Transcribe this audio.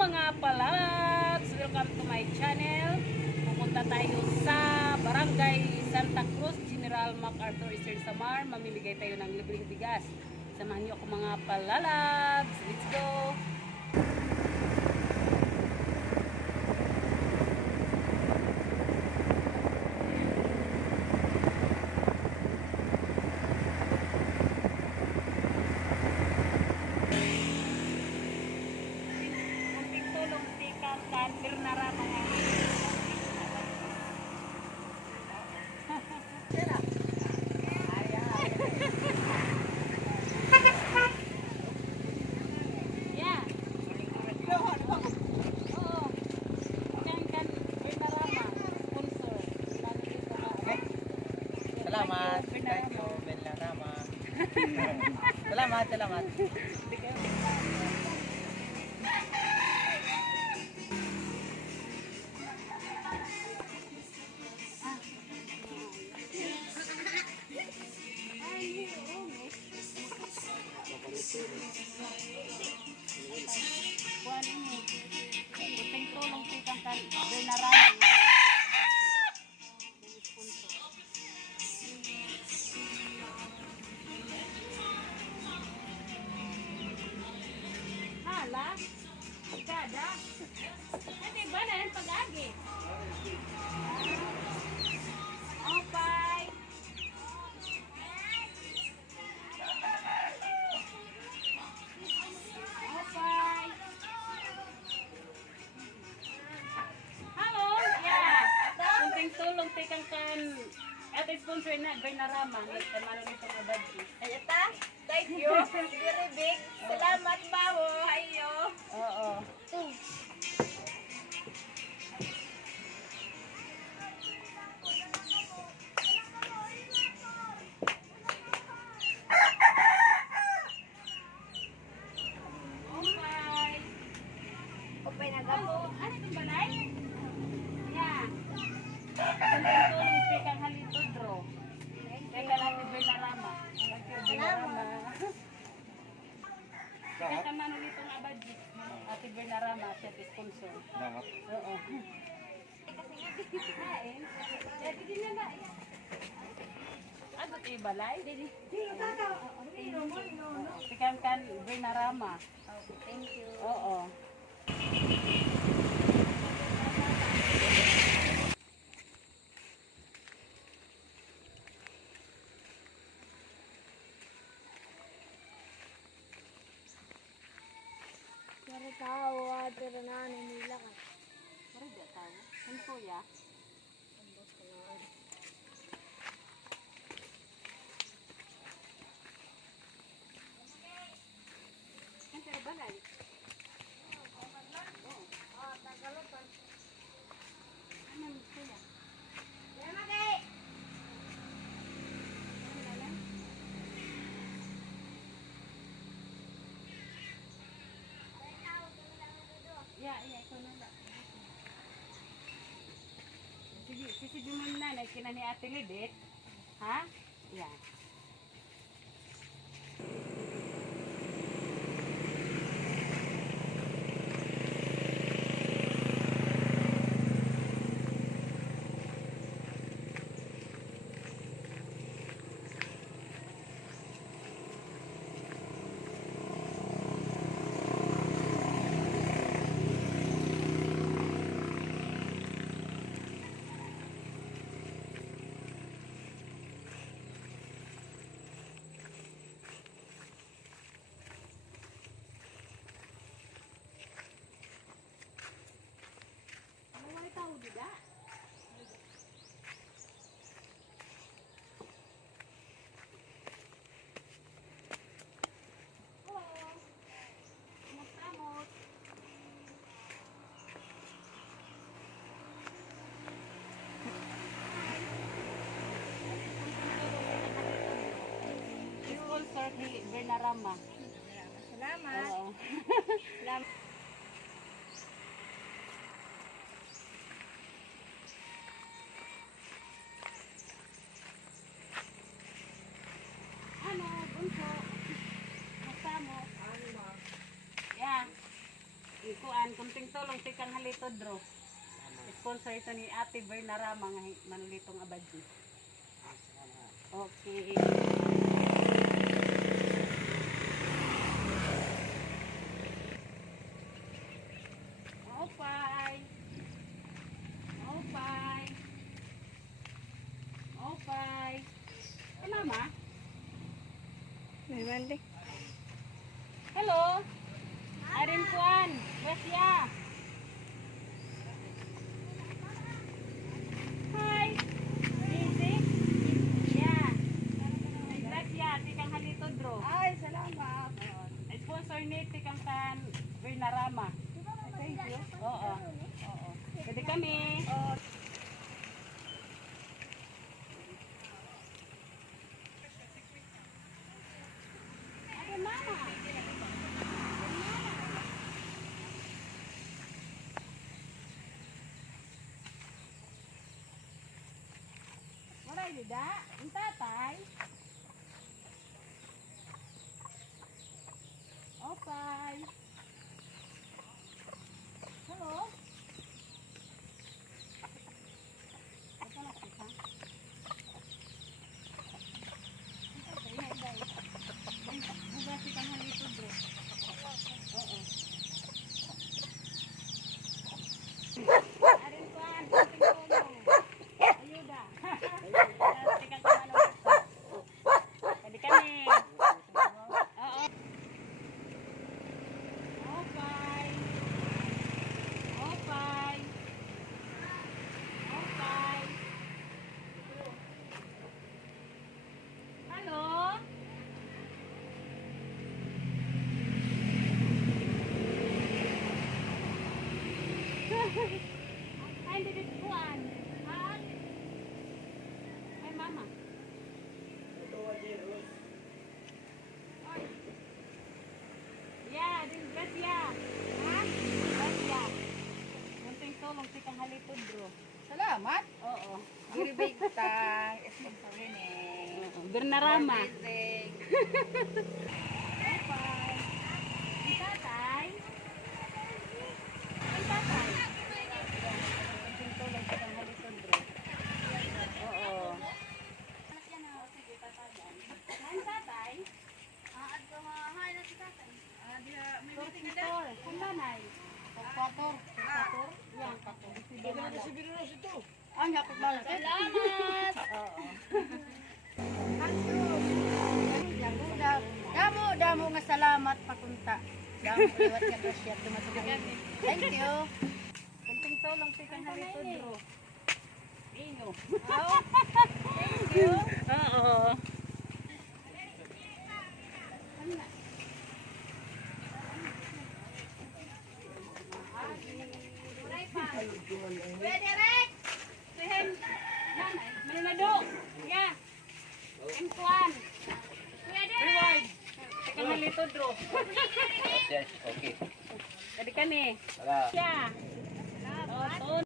mga palabs! Welcome to my channel. Pupunta tayo sa Barangay Santa Cruz, General MacArthur, Eastern Samar. Mamimigay tayo ng libreng bigas. Samahan niyo ako mga palabs. Let's go! Salamat. Thank you, Belarama. Salamat, salamat. Kuan ini. Buting tulong tikang kan Belarama. Hala, kada. Nanti ba na yung pag-agi? Okay. Okay. Hello, yeah. Kunting tulong tikang kan at sponsor na Belarama. Tamano nito ng budget. Ayata, thank you. Very big. Salamat, bawo. Ayo. Oo. Okay. Upay na gabo. Ano itong balay? Yeah. Kunting tulong tikang halitudro. Teka lang ni Belarama. Thank you, Belarama. Kaya tamano nito ng budget. Ate Belarama, siya sponsor. Salamat. Oo. Kain. Jadi din na. Ano tayo balay? Tikan kan Belarama. Thank you. Oo. Para tawa, pero nanay nila ka. Mariga tayo. Ano kuya? Ano tayo balay? Ano kuya? Yeah, ito na lang. Sige, sisibin mo na na kina ni Ate Lidit. Ha? Yeah. Belarama. Salamat. Oo. Salamat. Ano, bunso? Basta mo. Yeah. Ikuan, kung tulong si kang halitod bro. Sponsor ito ni Ate Bernarama nga manulitong abadji. Okay. Opay. Opay. Opay. Ano ma? May mandi. Hello. Arin Kuan. Gracia. Hi. Busy? Yeah. Gracia, tikang halitod bro. Ay, salamat. Sponsor ni tikang kan Bernarama. Thank you. Oo. Oo. Pwede kami. Oh, Ate mama. Wala dida. Ang tatay. Okay. Hello. Ito na kita. Bugasi kang halitod bro. Oo. Arin kuan, kunting tulong. Ayuda. Tingnan ko ano ito. Pwede kami. Oo. Okay. Okay. Okay. Hello? Ay, hindi dito kuan. Ay. Ay, mama. Ay. Yeah, din Gracia. Ha? Gracia. Munting tulong si kang halitod, bro. salamat. Oo. Very big tang. Sponsor ni. Bernarama. Amazing. Bye. Ang tatay. Ang tatay. Munting tulong si kang halitod, bro. Oo. Sige, tatagan. Ang tatay. Tuktor. Kung nanay. Tuktor. Tuktor. Yan, tuktor. Ang yakot malas. Salamat! Oo. Damo nga salamat pakunta. Damo liwat nga grasya tumatugan. Thank you. Kunting tulong si kang halitod, bro. Inyo. Thank you. Oo. Pwede Rex. Sihen. Nanay. Malinado. Sige. Inkuan. Reward. Si kang halitod, bro. Yes, okay. Pwede ka ni. Wala. Siya. Oo,